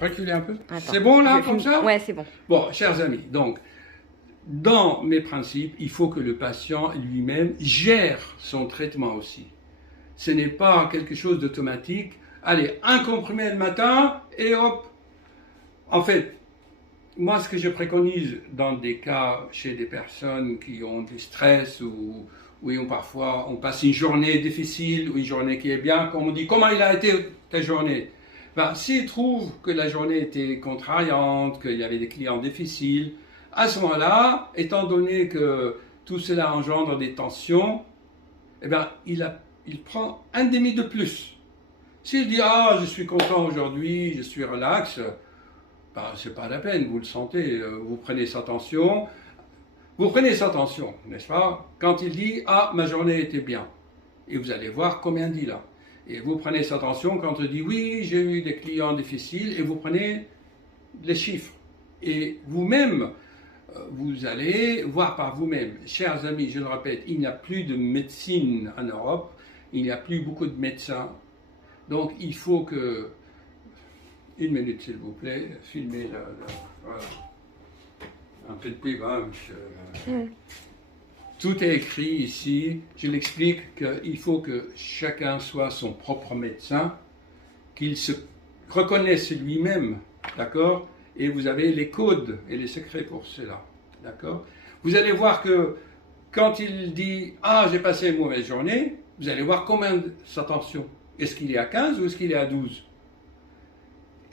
reculez un peu. Attends, C'est bon là, je comme filme. ça? Ouais, c'est bon. Bon, chers amis, donc, dans mes principes, il faut que le patient lui-même gère son traitement aussi. Ce n'est pas quelque chose d'automatique. Allez, un comprimé le matin et hop. En fait, moi, ce que je préconise dans des cas chez des personnes qui ont du stress ou parfois on passe une journée difficile ou une journée qui est bien, comme on dit, comment il a été ta journée? Ben, s'ils trouvent que la journée était contrariante, qu'il y avait des clients difficiles, à ce moment-là, étant donné que tout cela engendre des tensions, eh ben, il prend un demi de plus. S'il dit, ah, je suis content aujourd'hui, je suis relax, ben, c'est pas la peine, vous le sentez, vous prenez sa tension, n'est-ce pas? Quand il dit, ah, ma journée était bien, et vous allez voir combien il dit là. Et vous prenez sa tension quand il dit, oui, j'ai eu des clients difficiles, et vous prenez les chiffres. Et vous-même, vous allez voir par vous-même. Chers amis, je le répète, il n'y a plus de médecine en Europe, il n'y a plus beaucoup de médecins. Donc il faut que... Une minute s'il vous plaît, filmez voilà. Un peu de pub, hein, monsieur. Tout est écrit ici. Je l'explique qu'il faut que chacun soit son propre médecin, qu'il se reconnaisse lui-même, d'accord? Et vous avez les codes et les secrets pour cela, d'accord? Vous allez voir que quand il dit « Ah, j'ai passé une mauvaise journée », vous allez voir combien de sa tension. Est-ce qu'il est à 15 ou est-ce qu'il est à 12?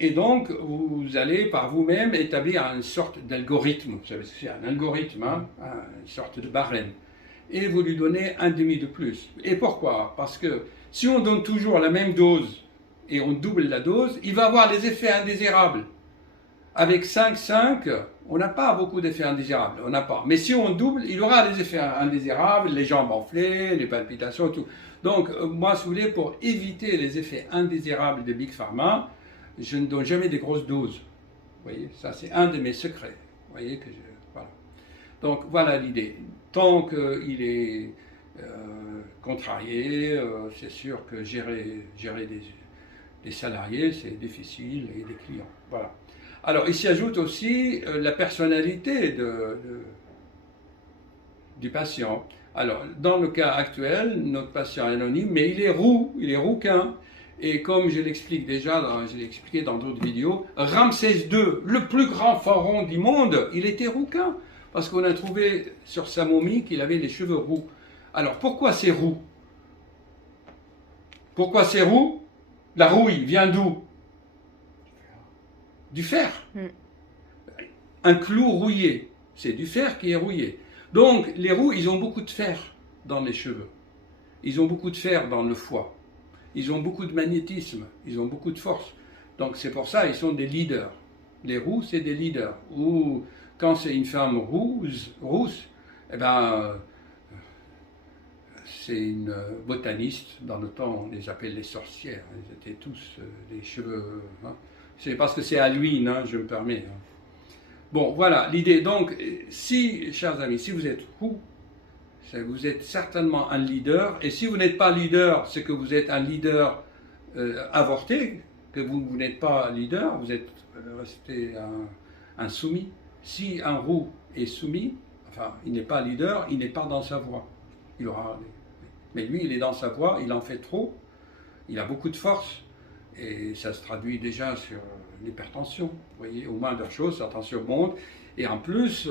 Et donc, vous allez par vous-même établir une sorte d'algorithme. Vous savez ce que c'est un algorithme, hein? Une sorte de barème. Et vous lui donnez un demi de plus. Et pourquoi? Parce que si on donne toujours la même dose et on double la dose, il va avoir des effets indésirables. Avec 5,5, on n'a pas beaucoup d'effets indésirables. On n'a pas. Mais si on double, il aura des effets indésirables, les jambes enflées, les palpitations, tout. Donc, moi, si vous voulez, pour éviter les effets indésirables de Big Pharma, je ne donne jamais des grosses doses. Vous voyez, ça c'est un de mes secrets. Vous voyez que voilà. Donc voilà l'idée. Tant qu'il est contrarié, c'est sûr que gérer des salariés, c'est difficile, et des clients. Voilà. Alors, il s'y ajoute aussi la personnalité du patient. Alors, dans le cas actuel, notre patient est anonyme, mais il est roux, il est rouquin. Et comme je l'explique déjà, je l'ai expliqué dans d'autres vidéos, Ramsès II, le plus grand pharaon du monde, il était rouquin. Parce qu'on a trouvé sur sa momie qu'il avait les cheveux roux. Alors, pourquoi c'est roux? Pourquoi c'est roux? La rouille vient d'où? Du fer. Un clou rouillé, c'est du fer qui est rouillé. Donc, les roux, ils ont beaucoup de fer dans les cheveux. Ils ont beaucoup de fer dans le foie. Ils ont beaucoup de magnétisme, ils ont beaucoup de force. Donc c'est pour ça ils sont des leaders. Les roux, c'est des leaders. Ou quand c'est une femme rousse, eh ben, c'est une botaniste. Dans le temps, on les appelait les sorcières. Ils étaient tous les cheveux. Hein. C'est parce que c'est Halloween, hein, je me permets. Hein. Bon, voilà l'idée. Donc, si, chers amis, si vous êtes roux, vous êtes certainement un leader, et si vous n'êtes pas leader, c'est que vous êtes un leader avorté, que vous n'êtes pas leader, vous êtes resté un soumis. Si un roux est soumis, enfin, il n'est pas leader, il n'est pas dans sa voie. Il aura, mais lui, il est dans sa voie, il en fait trop, il a beaucoup de force, et ça se traduit déjà sur l'hypertension. Vous voyez, au moindre chose, sa tension monte, et en plus,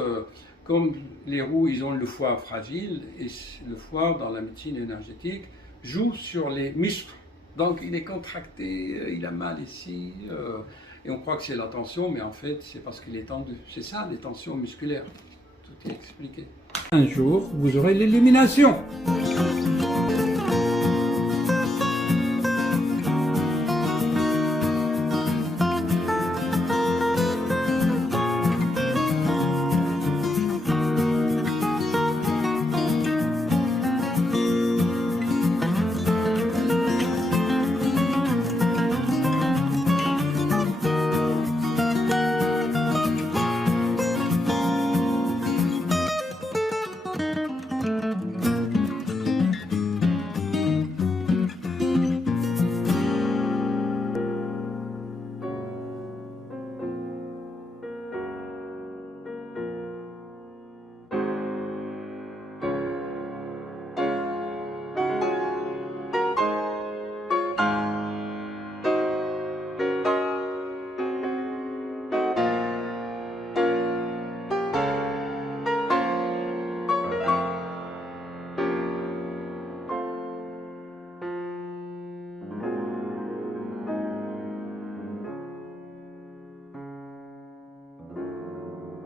comme les roux, ils ont le foie fragile, et le foie, dans la médecine énergétique, joue sur les muscles. Donc il est contracté, il a mal ici, et on croit que c'est la tension, mais en fait, c'est parce qu'il est tendu. C'est ça, les tensions musculaires. Tout est expliqué. Un jour, vous aurez l'illumination.